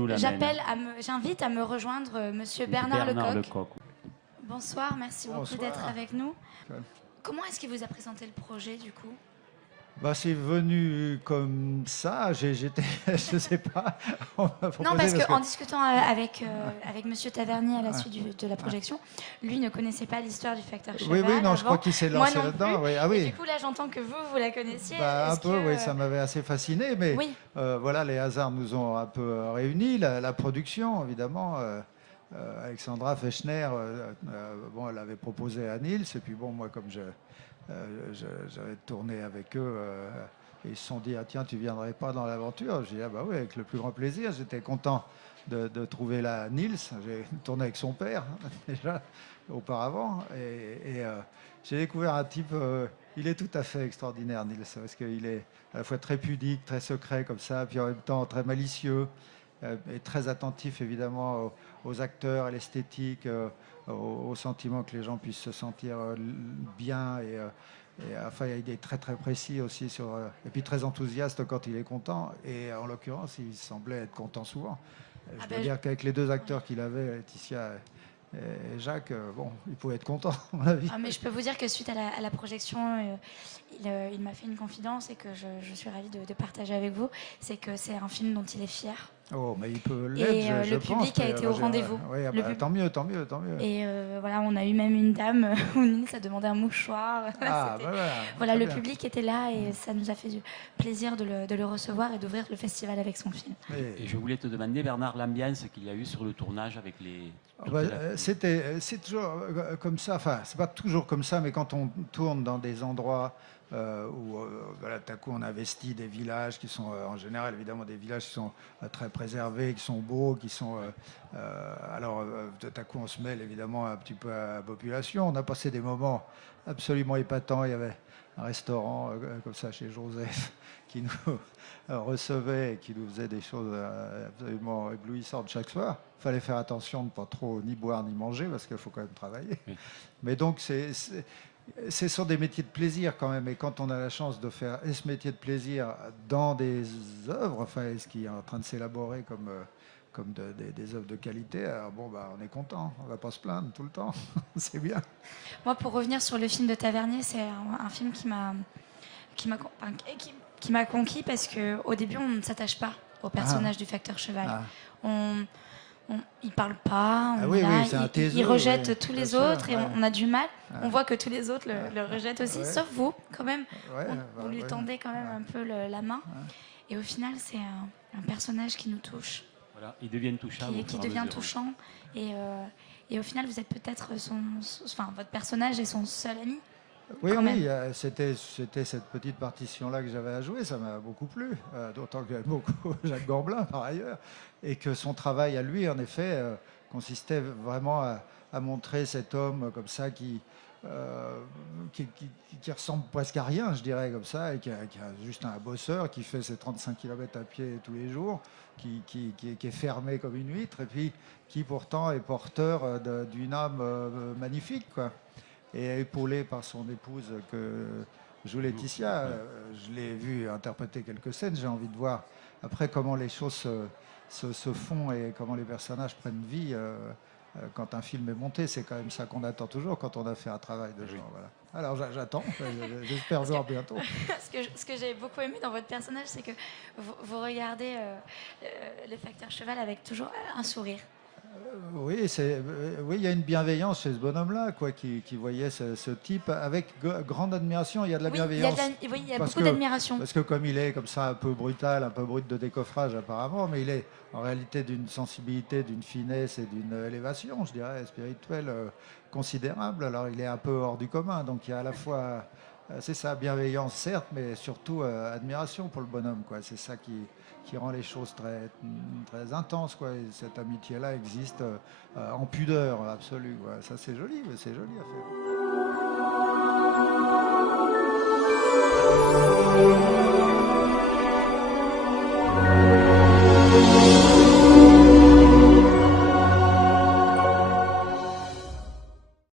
nous l'amène. J'invite à me rejoindre Monsieur Bernard Lecoq. Bonsoir, merci beaucoup d'être avec nous. Comment est-ce qu'il vous a présenté le projet du coup ? C'est venu comme ça, j'étais, je sais pas. Non, parce qu'en discutant avec Monsieur Tavernier à la suite de la projection, lui ne connaissait pas l'histoire du facteur cheval. Oui, non, je crois qu'il s'est lancé là-dedans. Oui. Et du coup, là, j'entends que vous la connaissiez. Un peu, oui, ça m'avait assez fasciné, mais voilà, les hasards nous ont un peu réunis. La production, évidemment. Alexandra Fechner, elle avait proposé à Nils, et puis bon, moi, comme j'avais tourné avec eux, ils se sont dit tiens, tu viendrais pas dans l'aventure. J'ai dit oui, avec le plus grand plaisir. J'étais content de trouver là Nils. J'ai tourné avec son père déjà auparavant, et j'ai découvert un type. Il est tout à fait extraordinaire, Nils, parce qu'il est à la fois très pudique, très secret comme ça, puis en même temps très malicieux et très attentif évidemment aux acteurs, à l'esthétique, au sentiment que les gens puissent se sentir bien, et enfin il est très très précis aussi et puis très enthousiaste quand il est content, et en l'occurrence il semblait être content souvent. Je dois dire qu'avec les deux acteurs qu'il avait, Laetitia et Jacques, il pouvait être content à mon avis. Mais je peux vous dire que suite à la projection, il m'a fait une confidence, et que je suis ravie de partager avec vous, c'est que c'est un film dont il est fier. Oh, mais il peut l'être, et le public a été au rendez-vous. Tant mieux. Et voilà, on a eu même une dame où Nils a demandé un mouchoir. Voilà, le public était là, et ça nous a fait du plaisir de le recevoir et d'ouvrir le festival avec son film. Et je voulais te demander, Bernard, l'ambiance qu'il y a eu sur le tournage avec les... C'est toujours comme ça, enfin c'est pas toujours comme ça, mais quand on tourne dans des endroits où tout à coup on investit des villages qui sont en général évidemment des villages qui sont très préservés, qui sont beaux, qui sont alors tout à coup on se mêle évidemment un petit peu à la population. On a passé des moments absolument épatants. Il y avait un restaurant comme ça chez Joseph qui nous recevait et qui nous faisait des choses absolument éblouissantes chaque soir. Il fallait faire attention de ne pas trop ni boire ni manger, parce qu'il faut quand même travailler. Oui. Mais donc ce sont des métiers de plaisir quand même, et quand on a la chance de faire ce métier de plaisir dans des œuvres, enfin ce qui est en train de s'élaborer comme des œuvres de qualité, alors on est content, on ne va pas se plaindre tout le temps, c'est bien. Moi, pour revenir sur le film de Tavernier, c'est un film qui m'a conquis, parce qu'au début on ne s'attache pas au personnage du facteur cheval. Il parle pas, il rejette tous les autres, et on a du mal. On voit que tous les autres le rejettent aussi, sauf vous, quand même. Vous lui tendez quand même un peu la main. Et au final, c'est un personnage qui nous touche. Voilà, il devient touchable. Qui devient touchant. Et au final, vous êtes peut-être votre personnage est son seul ami. Oui, c'était cette petite partition-là que j'avais à jouer, ça m'a beaucoup plu, d'autant que j'aime beaucoup Jacques Gamblin par ailleurs, et que son travail à lui, en effet, consistait vraiment à montrer cet homme comme ça qui ressemble presque à rien, je dirais, comme ça, et qui a juste un bosseur qui fait ses 35 km à pied tous les jours, qui est fermé comme une huître, et puis qui pourtant est porteur d'une âme magnifique, quoi. Et épaulé par son épouse que joue Laetitia. Je l'ai vu interpréter quelques scènes. J'ai envie de voir après comment les choses se font et comment les personnages prennent vie quand un film est monté. C'est quand même ça qu'on attend toujours quand on a fait un travail de genre. Voilà. Alors j'attends, j'espère voir bientôt. Ce que j'ai beaucoup aimé dans votre personnage, c'est que vous regardez le facteur cheval avec toujours un sourire. Oui, il y a une bienveillance chez ce bonhomme-là, qui voyait ce type avec grande admiration. Il y a de la bienveillance. Il y a beaucoup d'admiration. Parce que comme il est comme ça, un peu brutal, un peu brut de décoffrage apparemment, mais il est en réalité d'une sensibilité, d'une finesse et d'une élévation, je dirais, spirituelle considérable. Alors il est un peu hors du commun, donc il y a à la fois, c'est ça, bienveillance certes, mais surtout admiration pour le bonhomme, quoi. C'est ça qui rend les choses très, très intenses, quoi. Et cette amitié-là existe en pudeur absolue, quoi. Ça, c'est joli à faire.